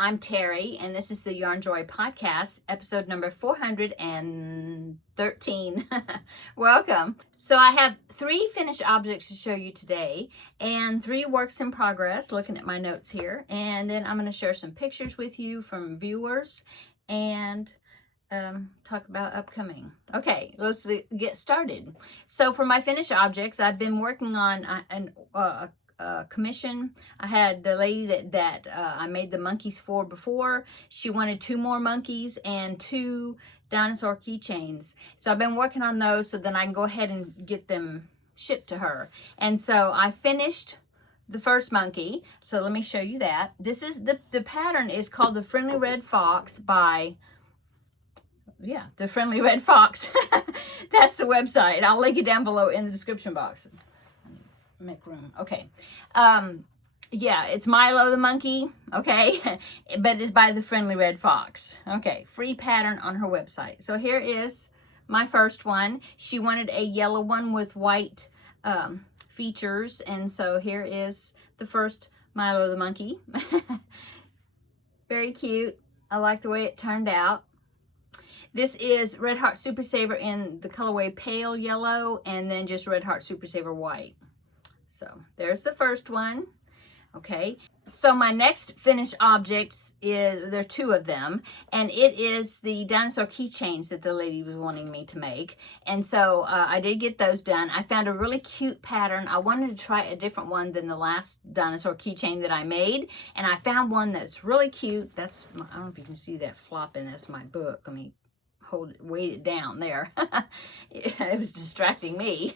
I'm Terry, and this is the Yarn Joy Podcast, episode number 413. Welcome. So I have 3 finished objects to show you today, and 3 works in progress, looking at my notes here. And then I'm going to share some pictures with you from viewers and talk about upcoming. Okay, let's get started. So for my finished objects, I've been working on a commission. I had the lady that I made the monkeys for before. She wanted 2 more monkeys and 2 dinosaur keychains. So I've been working on those so then I can go ahead and get them shipped to her. And so I finished the first monkey. So let me show you that. This is the pattern is called the Friendly Red Fox by the Friendly Red Fox. That's the website. I'll link it down below in the description box. Make room. Okay. It's Milo the monkey, okay? But it's by the Friendly Red Fox. Okay, free pattern on her website. So here is my first one. She wanted a yellow one with white features, and so here is the first Milo the monkey. Very cute. I like the way it turned out. This is Red Heart Super Saver in the colorway pale yellow, and then just Red Heart Super Saver white. So there's the first one. Okay, so my next finished objects there are 2 of them, and it is the dinosaur keychains that the lady was wanting me to make. And so I did get those done. I found a really cute pattern. I wanted to try a different one than the last dinosaur keychain that I made, and I found one that's really cute. I don't know if you can see that flopping. That's my book. Let me weight it down there. It was distracting me.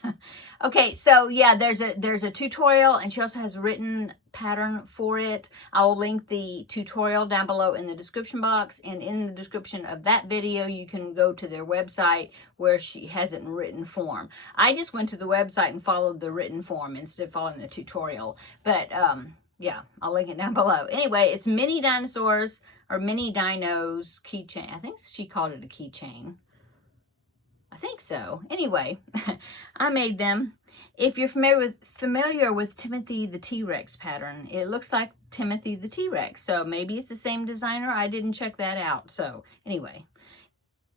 Okay, so yeah, there's a tutorial, and she also has a written pattern for it. I will link the tutorial down below in the description box, and in the description of that video you can go to their website where she has it in written form. I just went to the website and followed the written form instead of following the tutorial, but yeah, I'll link it down below. Anyway, it's mini dinosaurs or mini dinos keychain. I think she called it a keychain. I think so. Anyway, I made them. If you're familiar with Timothy the T-Rex pattern, it looks like Timothy the T-Rex. So maybe it's the same designer. I didn't check that out. So anyway,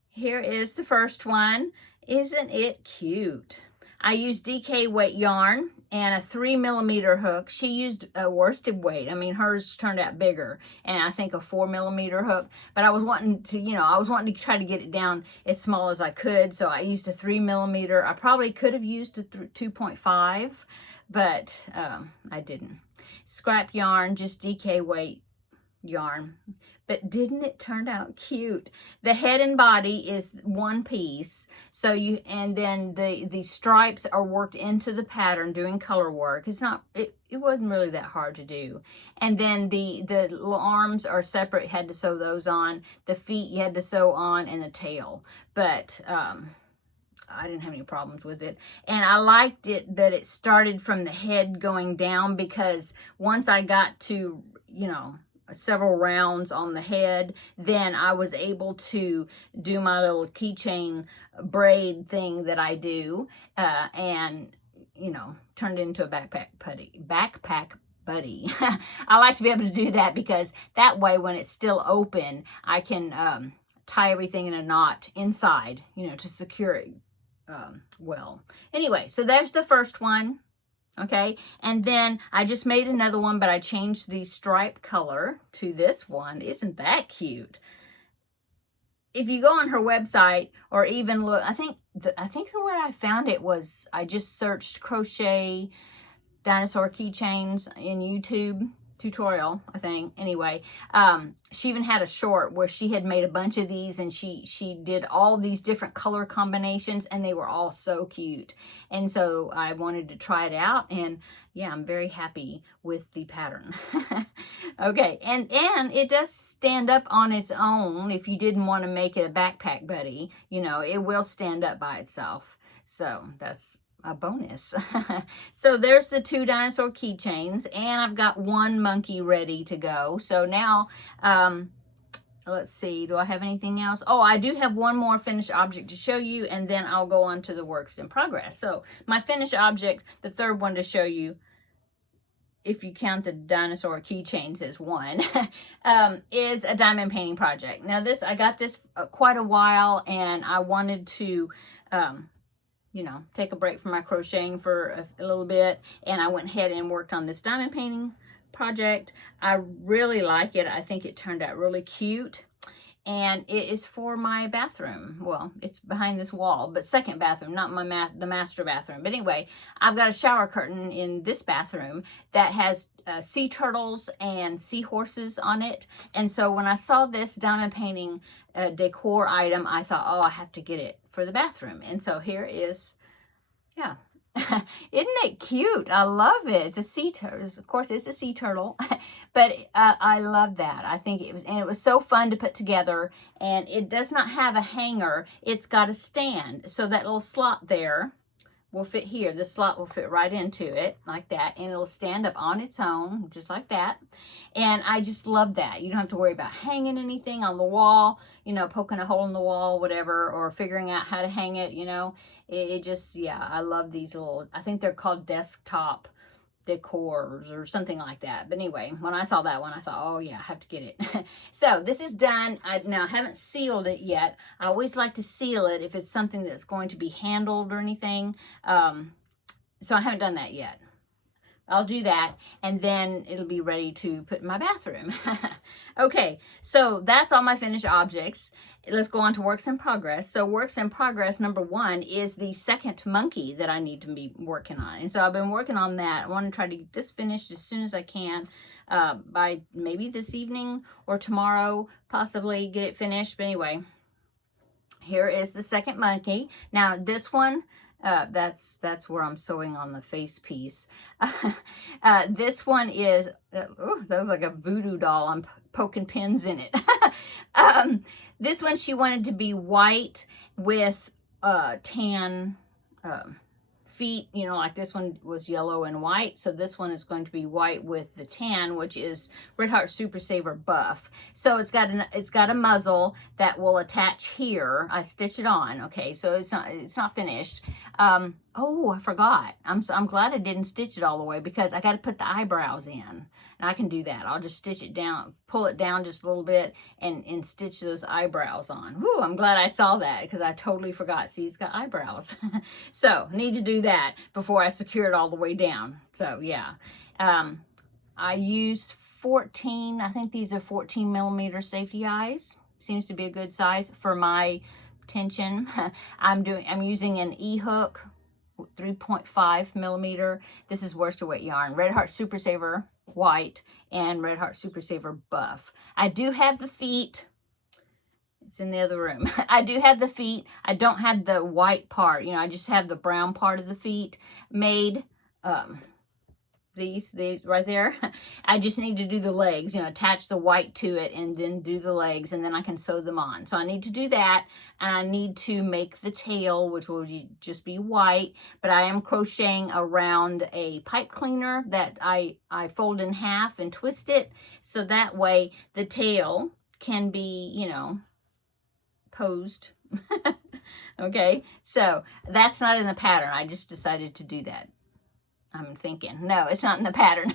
here is the first one. Isn't it cute? I used DK weight yarn and a 3mm hook. She used a worsted weight. I mean, hers turned out bigger, and I think a 4mm hook. But I was wanting to, try to get it down as small as I could, so I used a 3mm. I probably could have used a 2.5, but I didn't. Scrap yarn, just DK weight yarn. But didn't it turn out cute? The head and body is one piece. So and then the stripes are worked into the pattern doing color work. It wasn't really that hard to do. And then the little arms are separate. Had to sew those on. The feet you had to sew on, and the tail. But I didn't have any problems with it. And I liked it that it started from the head going down, because once I got to, several rounds on the head, then I was able to do my little keychain braid thing that I do, and turned it into a backpack buddy. I like to be able to do that, because that way when it's still open, I can tie everything in a knot inside, to secure it well. Anyway, so there's the first one. Okay, and then I just made another one, but I changed the stripe color to this one. Isn't that cute? If you go on her website, or even look, I think the way I found it was I just searched crochet dinosaur keychains in YouTube tutorial, I think. Anyway, she even had a short where she had made a bunch of these, and she did all these different color combinations, and they were all so cute. And so I wanted to try it out, and yeah, I'm very happy with the pattern. Okay, and it does stand up on its own. If you didn't want to make it a backpack buddy, it will stand up by itself. So that's a bonus. So there's the 2 dinosaur keychains, and I've got 1 monkey ready to go. So now let's see, do I have anything else? Oh, I do have 1 more finished object to show you, and then I'll go on to the works in progress. So my finished object, the third one to show you, if you count the dinosaur keychains as one, is a diamond painting project. Now this, I got this quite a while, and I wanted to, you know, take a break from my crocheting for a little bit, and I went ahead and worked on this diamond painting project. I really like it. I think it turned out really cute. And it is for my bathroom. Well, it's behind this wall, but second bathroom, not my the master bathroom. But anyway, I've got a shower curtain in this bathroom that has sea turtles and seahorses on it. And so when I saw this diamond painting decor item, I thought, oh, I have to get it for the bathroom. And so here is, yeah. Isn't it cute? I love it. It's a sea turtle. Of course, it's a sea turtle, but I love that. I think it was so fun to put together, and it does not have a hanger. It's got a stand, so that little slot there will fit here. The slot will fit right into it like that, and it'll stand up on its own, just like that. And I just love that. You don't have to worry about hanging anything on the wall, you know, poking a hole in the wall, whatever, or figuring out how to hang it, you know. It just, yeah, I love these little, I think they're called desktop decors or something like that. But anyway, when I saw that one, I thought, oh yeah, I have to get it. So this is done. Now I haven't sealed it yet. I always like to seal it if it's something that's going to be handled or anything. So I haven't done that yet. I'll do that, and then it'll be ready to put in my bathroom. Okay, so that's all my finished objects. Let's go on to works in progress. So works in progress number 1 is the second monkey that I need to be working on. And so I've been working on that. I want to try to get this finished as soon as I can, by maybe this evening or tomorrow, possibly get it finished. But anyway, here is the second monkey. Now this one, that's where I'm sewing on the face piece. This one is, oh, that was like a voodoo doll. I'm poking pins in it. This one, she wanted to be white with tan feet, you know, like this one was yellow and white. So this one is going to be white with the tan, which is Red Heart Super Saver Buff. So it's got a muzzle that will attach here. I stitch it on, okay, so it's not finished. Oh, I forgot. I'm glad I didn't stitch it all the way, because I got to put the eyebrows in. And I can do that. I'll just stitch it down, pull it down just a little bit, and stitch those eyebrows on. Whew, I'm glad I saw that, because I totally forgot. See, it's got eyebrows. So, need to do that before I secure it all the way down. So, yeah. I used 14, I think these are 14 millimeter safety eyes. Seems to be a good size for my tension. I'm using an E-hook, 3.5 millimeter. This is worsted weight yarn. Red Heart Super Saver White and Red Heart Super Saver Buff. I do have the feet. It's in the other room. I do have the feet. I don't have the white part. You know, I just have the brown part of the feet made. These right there. I just need to do the legs, you know, attach the white to it and then do the legs, and then I can sew them on. So I need to do that, and I need to make the tail, which will just be white, but I am crocheting around a pipe cleaner that I fold in half and twist it, so that way the tail can be, you know, posed. Okay, so that's not in the pattern. I just decided to do that. I'm thinking, no, it's not in the pattern.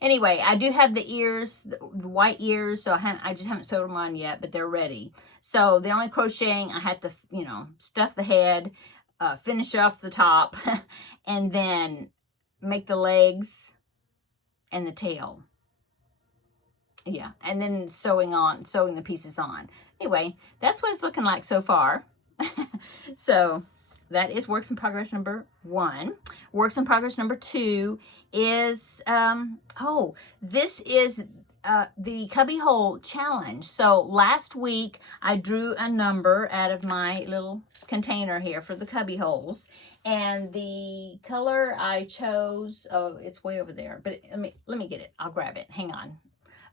Anyway, I do have the ears, the white ears, so I just haven't sewed them on yet, but they're ready. So the only crocheting, I had to, you know, stuff the head, finish off the top, and then make the legs and the tail. Yeah, and then sewing the pieces on. Anyway, that's what it's looking like so far. So that is works in progress number 1. Works in progress number 2 is, this is the cubbyhole challenge. So last week I drew a number out of my little container here for the cubby holes, and the color I chose, oh, it's way over there, but let me get it. I'll grab it. Hang on.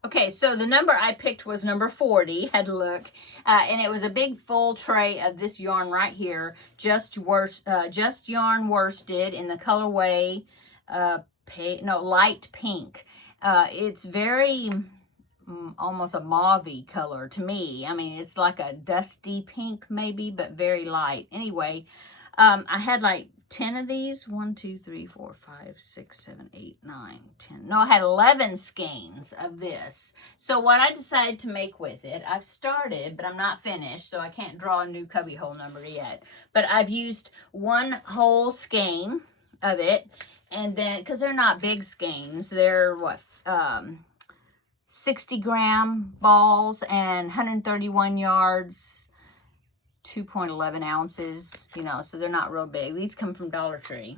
Okay, so the number I picked was number 40, had to look, and it was a big full tray of this yarn right here, just yarn worsted in the colorway, light pink. It's very, almost a mauve-y color to me. I mean, it's like a dusty pink maybe, but very light. Anyway, I had like 10 of these. 1, 2, 3, 4, 5, 6, 7, 8, 9, 10. No, I had 11 skeins of this. So what I decided to make with it, I've started, but I'm not finished, so I can't draw a new cubbyhole number yet. But I've used one whole skein of it, and then, because they're not big skeins, they're what, 60-gram balls and 131 yards, 2.11 ounces, you know, so they're not real big. These come from Dollar Tree.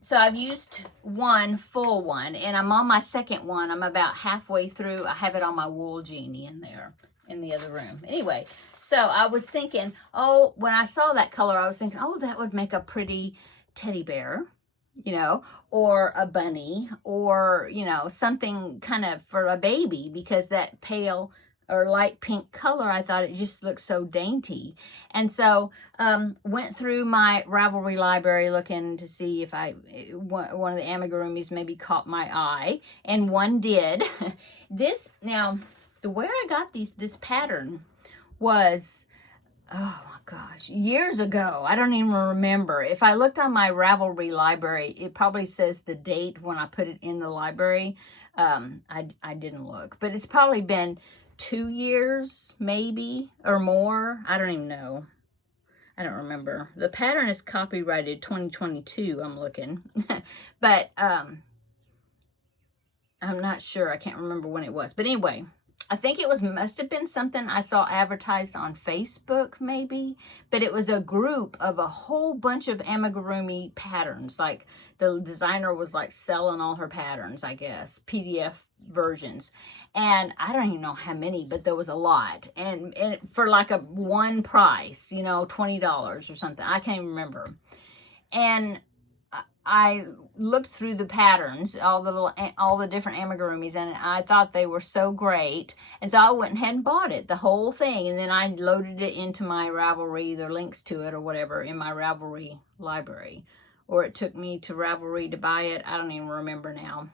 So I've used one full one, and I'm on my second one. I'm about halfway through. I have it on my wool genie in there in the other room. Anyway, so I was thinking, oh, when I saw that color, I was thinking, oh, that would make a pretty teddy bear, you know, or a bunny, or, you know, something kind of for a baby, because that pale or light pink color, I thought it just looked so dainty. And so went through my Ravelry library looking to see if one of the amigurumis maybe caught my eye, and one did. This, now, where I got this pattern was, oh my gosh, years ago. I don't even remember. If I looked on my Ravelry library, it probably says the date when I put it in the library. I didn't look, but it's probably been 2 years, maybe, or more. I don't even know. I don't remember. The pattern is copyrighted 2022, I'm looking. But I'm not sure. I can't remember when it was. But anyway, I think it must have been something I saw advertised on Facebook, maybe. But it was a group of a whole bunch of amigurumi patterns. Like, the designer was like selling all her patterns, I guess, PDF versions. And I don't even know how many, but there was a lot. And for like a one price, you know, $20 or something. I can't even remember. And I looked through the patterns, all the different amigurumis, and I thought they were so great. And so I went ahead and bought it, the whole thing. And then I loaded it into my Ravelry, either links to it or whatever, in my Ravelry library. Or it took me to Ravelry to buy it. I don't even remember now.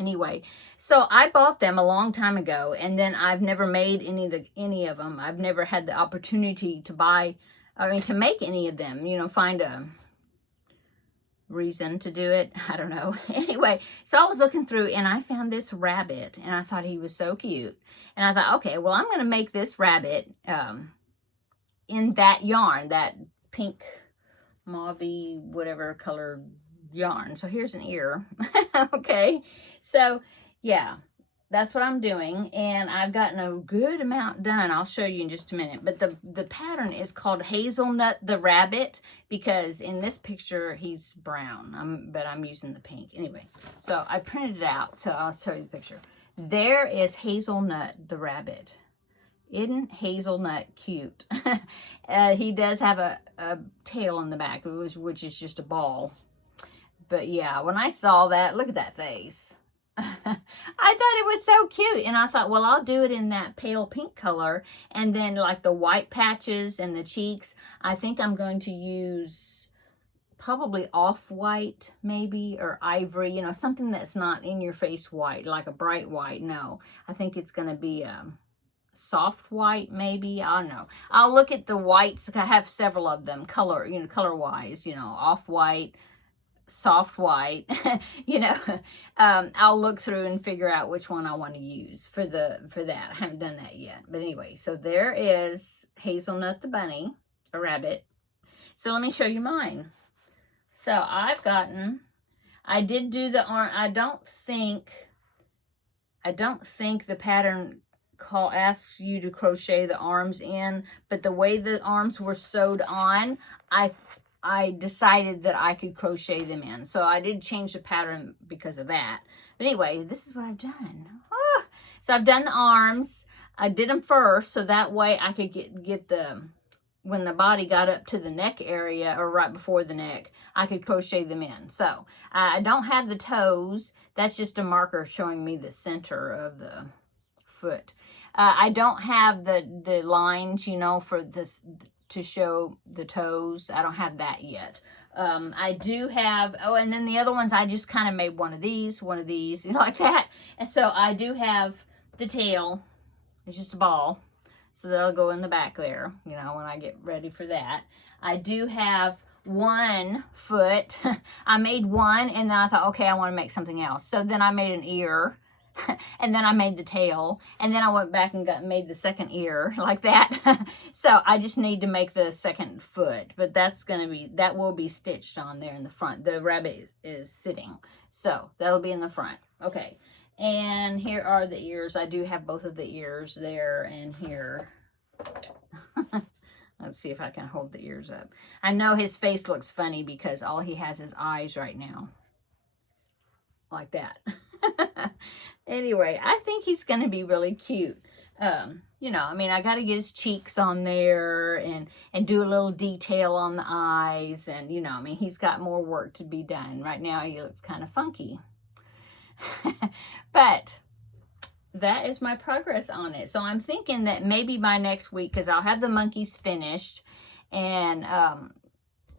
Anyway, so I bought them a long time ago, and then I've never made any of them. I've never had the opportunity to to make any of them, you know, find a reason to do it. I don't know. Anyway, so I was looking through, and I found this rabbit, and I thought he was so cute. And I thought, okay, well, I'm going to make this rabbit in that yarn, that pink, mauve-y, whatever color yarn. So here's an ear. Okay, so yeah, that's what I'm doing, and I've gotten a good amount done. I'll show you in just a minute. But the pattern is called Hazelnut the Rabbit, because in this picture he's brown, but I'm using the pink. Anyway, so I printed it out, so I'll show you the picture. There is Hazelnut the Rabbit. Isn't Hazelnut cute? He does have a tail in the back, which is just a ball. But yeah, when I saw that, look at that face. I thought it was so cute. And I thought, well, I'll do it in that pale pink color. And then like the white patches and the cheeks, I think I'm going to use probably off-white maybe, or ivory, you know, something that's not in your face white, like a bright white. No, I think it's going to be soft white maybe. I don't know. I'll look at the whites. I have several of them, color-wise, you know, off-white, soft white, you know. I'll look through and figure out which one I want to use for that. I haven't done that yet. But anyway, so there is Hazelnut the bunny, a rabbit. So let me show you mine. So I did do the arm. I don't think the pattern asks you to crochet the arms in, but the way the arms were sewed on, I decided that I could crochet them in. So I did change the pattern because of that. But anyway, this is what I've done. So I've done the arms. I did them first, so that way I could get when the body got up to the neck area, or right before the neck, I could crochet them in. So I don't have the toes. That's just a marker showing me the center of the foot. I don't have the lines, you know, for this to show the toes. I don't have that yet. I do have, and then the other ones, I just kind of made one of these, you know, like that. And so I do have the tail. It's just a ball. So that'll go in the back there, you know, when I get ready for that. I do have one foot. I made one, and then I thought, okay, I want to make something else. So then I made an ear, and then I made the tail, and then I went back and made the second ear like that. So I just need to make the second foot, but that will be stitched on there in the front. The rabbit is sitting, so that'll be in the front. Okay, and here are the ears. I do have both of the ears there and here. Let's see if I can hold the ears up. I know his face looks funny because all he has is eyes right now. Like that. Anyway, I think he's going to be really cute. You know, I mean, I got to get his cheeks on there and do a little detail on the eyes. And, you know, I mean, he's got more work to be done. Right now, he looks kind of funky. But that is my progress on it. So I'm thinking that maybe by next week, because I'll have the monkeys finished, and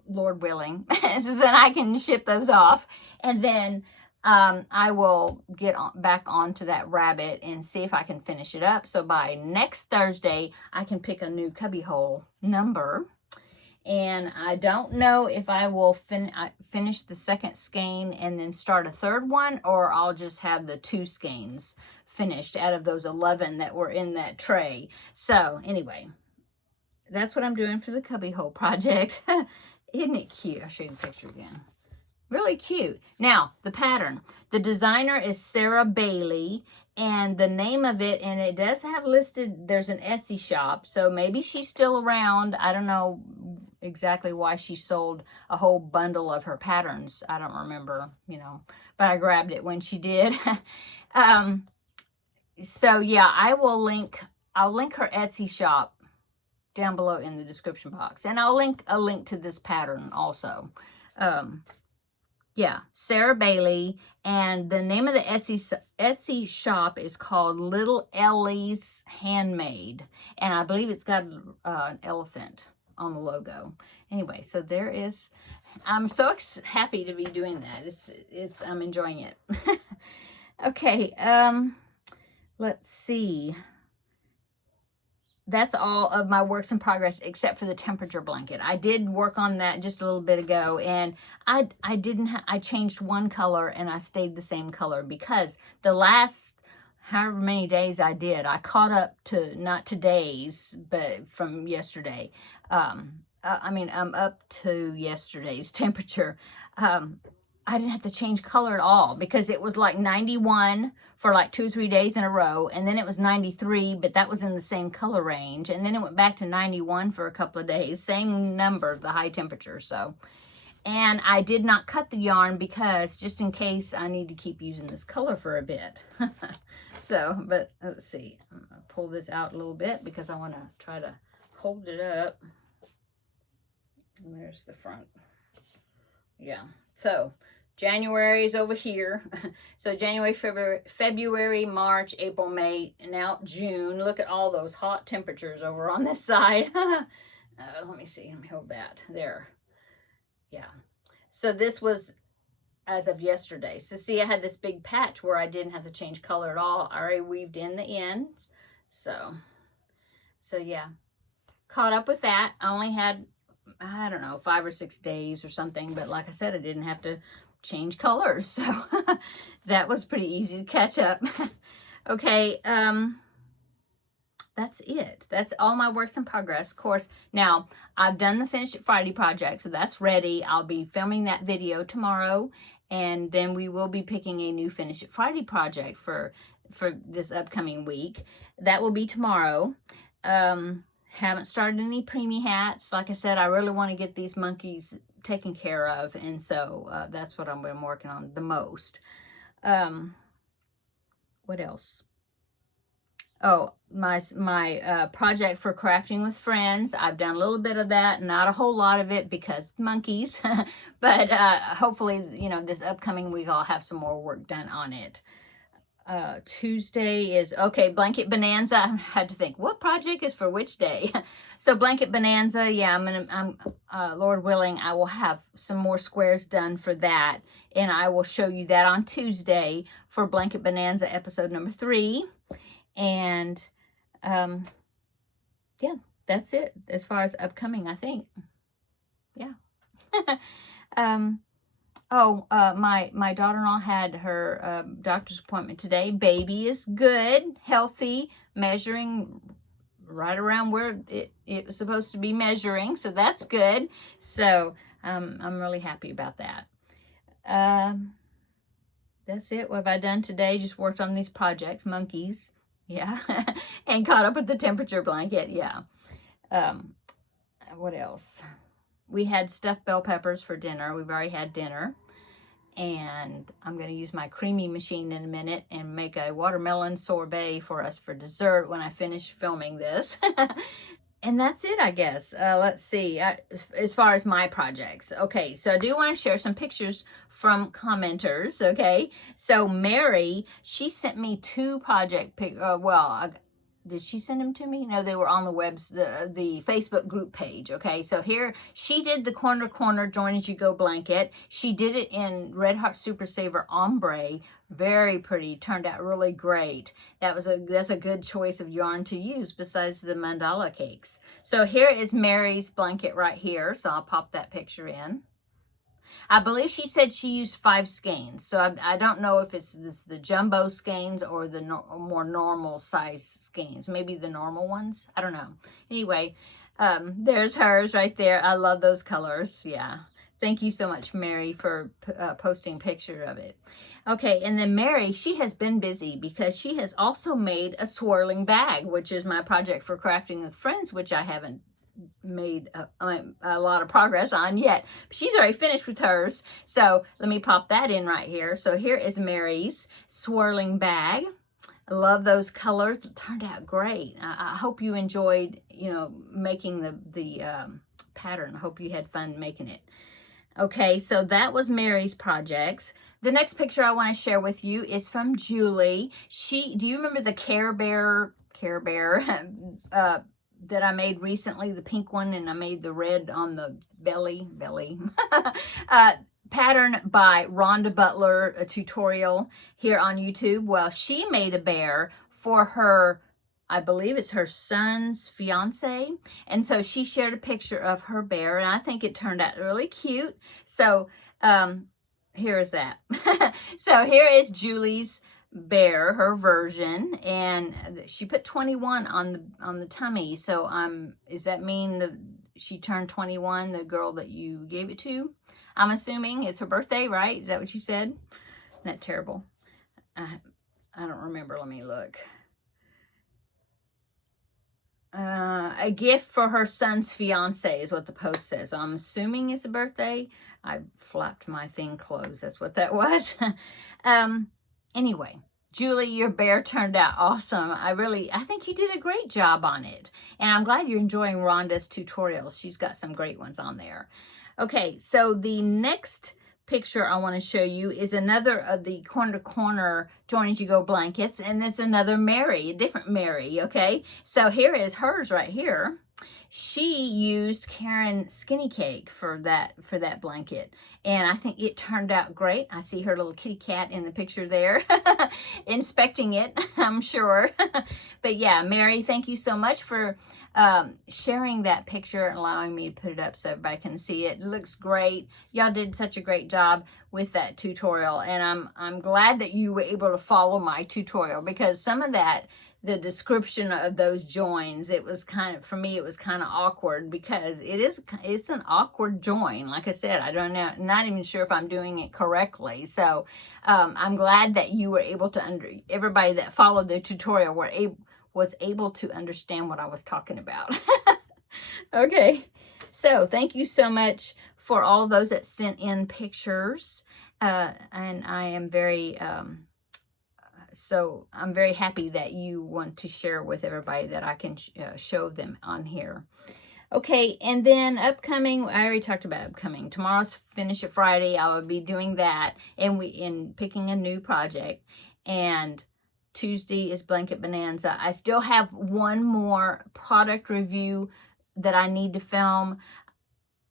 Lord willing, so then I can ship those off. And then I will get back onto that rabbit and see if I can finish it up. So by next Thursday, I can pick a new cubbyhole number. And I don't know if I will finish the second skein and then start a third one, or I'll just have the 2 skeins finished out of those 11 that were in that tray. So anyway, that's what I'm doing for the cubbyhole project. Isn't it cute? I'll show you the picture again. Really cute. Now, the pattern. The designer is Sarah Bailey, and the name of it, and it does have listed, there's an Etsy shop, so maybe she's still around. I don't know exactly why she sold a whole bundle of her patterns. I don't remember, you know, but I grabbed it when she did. So yeah, I'll link her Etsy shop down below in the description box, and I'll link a link to this pattern also. Yeah, Sarah Bailey, and the name of the Etsy shop is called Little Ellie's Handmade, and I believe it's got an elephant on the logo. Anyway, so there is. I'm so happy to be doing that. I'm enjoying it. Okay, let's see. That's all of my works in progress except for the temperature blanket. I did work on that just a little bit ago, and I changed one color and I stayed the same color because the last however many days I did, I caught up to, not today's, but from yesterday. I'm up to yesterday's temperature. I didn't have to change color at all because it was like 91 for like 2 or 3 days in a row, and then it was 93, but that was in the same color range, and then it went back to 91 for a couple of days, same number, the high temperature. So, and I did not cut the yarn because just in case I need to keep using this color for a bit. So, but let's see, I'm gonna pull this out a little bit because I want to try to hold it up. And there's the front. Yeah, so January is over here. So January, February, March, April, May, and now June. Look at all those hot temperatures over on this side. Let me see. Let me hold that. There. Yeah. So this was as of yesterday. So see, I had this big patch where I didn't have to change color at all. I already weaved in the ends. So yeah. Caught up with that. I only had, I don't know, 5 or 6 days or something. But like I said, I didn't have to change colors, so that was pretty easy to catch up. Okay, that's it. That's all my works in progress. Of course, now I've done the Finish It Friday project, so that's ready. I'll be filming that video tomorrow, and then we will be picking a new Finish It Friday project for this upcoming week. That will be tomorrow. Haven't started any preemie hats. Like I said, I really want to get these monkeys taken care of, and so that's what I've been working on the most. What else? Oh, my project for crafting with friends. I've done a little bit of that, not a whole lot of it because monkeys, but hopefully, you know, this upcoming week I'll have some more work done on it. Tuesday is, okay, Blanket Bonanza. I had to think, what project is for which day? So Blanket Bonanza, yeah, Lord willing, I will have some more squares done for that, and I will show you that on Tuesday for Blanket Bonanza episode number 3. And yeah, that's it as far as upcoming, I think. Yeah. um, my daughter-in-law had her doctor's appointment today. Baby is good, healthy, measuring right around where it was supposed to be measuring, so that's good. So I'm really happy about that. That's it. What have I done today? Just worked on these projects, monkeys, yeah, and caught up with the temperature blanket, yeah. What else? We had stuffed bell peppers for dinner. We've already had dinner. And I'm going to use my creamy machine in a minute and make a watermelon sorbet for us for dessert when I finish filming this. And that's it, I guess. Let's see, as far as my projects. Okay, so I do want to share some pictures from commenters, okay? So Mary, she sent me two project did she send them to me? No, they were on the Facebook group page, okay? So here, she did the corner join as you go blanket. She did it in Red Heart Super Saver Ombre. Very pretty, turned out really great. That's a good choice of yarn to use besides the mandala cakes. So here is Mary's blanket right here. So I'll pop that picture in. I believe she said she used 5 skeins. So I don't know if it's the jumbo skeins or the more normal size skeins. Maybe the normal ones. I don't know. Anyway, there's hers right there. I love those colors. Yeah. Thank you so much, Mary, for posting a picture of it. Okay, and then Mary, she has been busy because she has also made a swirling bag, which is my project for Crafting with Friends, which I haven't made a lot of progress on yet. She's already finished with hers. So let me pop that in right here. So here is Mary's swirling bag. I love those colors. It turned out great. I hope you enjoyed, making the pattern. I hope you had fun making it. Okay, so that was Mary's projects. The next picture I want to share with you is from Julie. Do you remember the Care Bear that I made recently, the pink one, and I made the red on the belly, pattern by Rhonda Butler, a tutorial here on YouTube. Well, she made a bear for her, I believe it's her son's fiance. And so she shared a picture of her bear, and I think it turned out really cute. So here is that. So here is Julie's bear, her version, and she put 21 on the tummy. So does that mean she turned 21, the girl that you gave it to? I'm assuming it's her birthday, right? Is that what you said? Isn't that terrible? I don't remember. Let me look. A gift for her son's fiance is what the post says. So I'm assuming it's a birthday. I flapped my thing closed. That's what that was. Anyway, Julie, your bear turned out awesome. I think you did a great job on it. And I'm glad you're enjoying Rhonda's tutorials. She's got some great ones on there. Okay, so the next picture I want to show you is another of the corner join as you go blankets, and it's another Mary, a different Mary, okay? So here is hers right here. She used Karen Skinny Cake for that blanket, and I think it turned out great. I see her little kitty cat in the picture there inspecting it, I'm sure. But yeah, Mary, thank you so much for sharing that picture and allowing me to put it up so everybody can see it. It looks great. Y'all did such a great job with that tutorial, and I'm glad that you were able to follow my tutorial, because some of that, the description of those joins, it was kind of, for me, it was kind of awkward, because it's an awkward join. Like I said, I don't know, not even sure if I'm doing it correctly. So I'm glad that you were able to everybody that followed the tutorial was able to understand what I was talking about. Okay, so thank you so much for all of those that sent in pictures, and I am I'm very happy that you want to share with everybody that I can show them on here. Okay, and then upcoming, I already talked about upcoming. Tomorrow's Finish It Friday. I will be doing that, and picking a new project. And Tuesday is Blanket Bonanza. I still have one more product review that I need to film.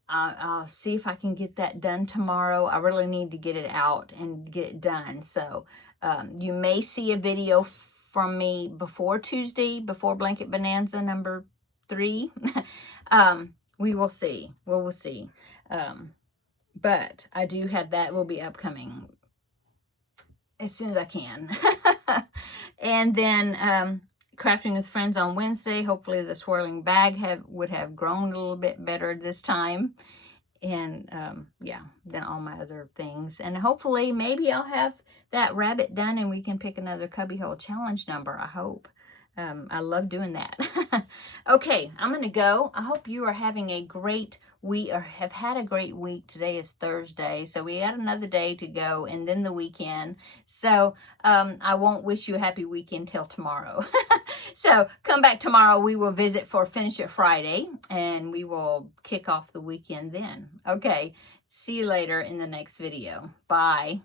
I'll see if I can get that done tomorrow. I really need to get it out and get it done. So you may see a video from me before Tuesday, before Blanket Bonanza number 3. We will see. We will see. But I do have that will be upcoming as soon as I can. And then crafting with friends on Wednesday. Hopefully the swirling bag would have grown a little bit better this time. And yeah, then all my other things. And hopefully maybe I'll have that rabbit done and we can pick another cubbyhole challenge number, I hope. I love doing that. Okay, I'm going to go. I hope you are having a great week or have had a great week. Today is Thursday, so we got another day to go and then the weekend. So I won't wish you a happy weekend till tomorrow. So come back tomorrow. We will visit for Finish It Friday and we will kick off the weekend then. Okay, see you later in the next video. Bye.